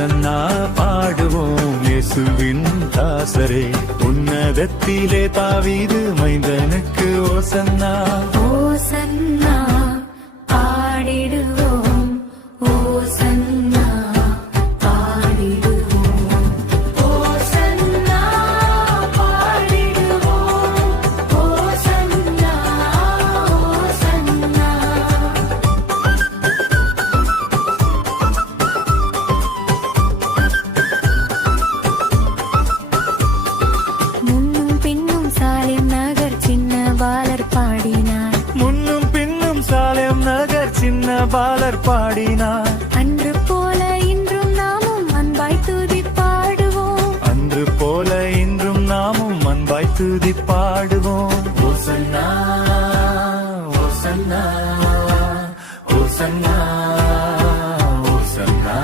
ஓசன்னா பாடுவோம் இயேசுவின் தாசரே, உன்னதத்திலே தாவீது மைந்தனுக்கு ஓசன்னா. ஓசன்னா பாடிடுவோம், ஓசன்னா பாடிடுவோம், ஓசன்னா பாடிடுவோம், ஓசன்னா ஓசன்னா. முன்னும் பின்னும் சாலேம் நகர் சின்ன பாலர் பாடினார், முன்னும் பின்னும் சாலேம் நகர் சின்ன பாலர் பாடினார். அன்று போல இன்றும் நாமும் அன்பாய் துதி பாடுவோம், அன்று போல இன்றும் நாமும் அன்பாய் துதி பாடுவோம். ஓசன்னா ஓசன்னா ஓசன்னா ஓசன்னா.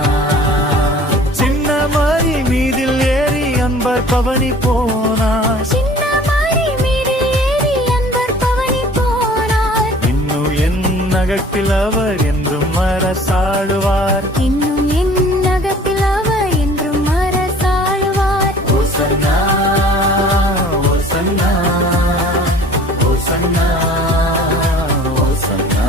சின்ன மாறி மீதில் ஏறி அன்பர் பவனி போனார், சின்ன மாறி மீறில் ஏறி அன்பர் பவனி போனார். இன்னும் என் நகத்தில் அவர் என்றும் அரசாளுவார். இன்னும் என் நகத்தில் அவர் என்றும் அரசாளுவார். ஓசன்னா ஓசன்னா ஓசன்னா ஓசன்னா.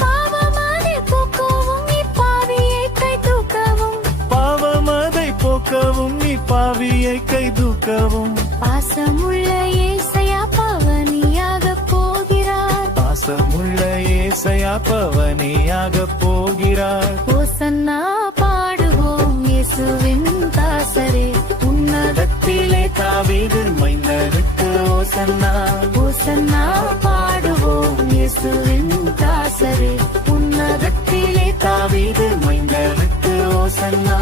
பாவமானே போக்கவும் இப்பாவியை கை தூக்கவும், பாவமதை போக்கவும் நீ பாவியை கைதூக்கவும். பாசமுள்ள ஏசையா பவனியாக போகிறார், பாசமுள்ள ஏசையா பவனியாக போகிறார். ஓசன்னா பாடுவோம் இயேசுவின் தாசரே, உன்னதத்திலே தாவீது மைந்தனுக்கு ஓசன்னா. ஓசன்னா பாடுவோம் இயேசுவின் தாசரே, உன்னதத்திலே தாவீது மைந்தனுக்கு ஓசன்னா.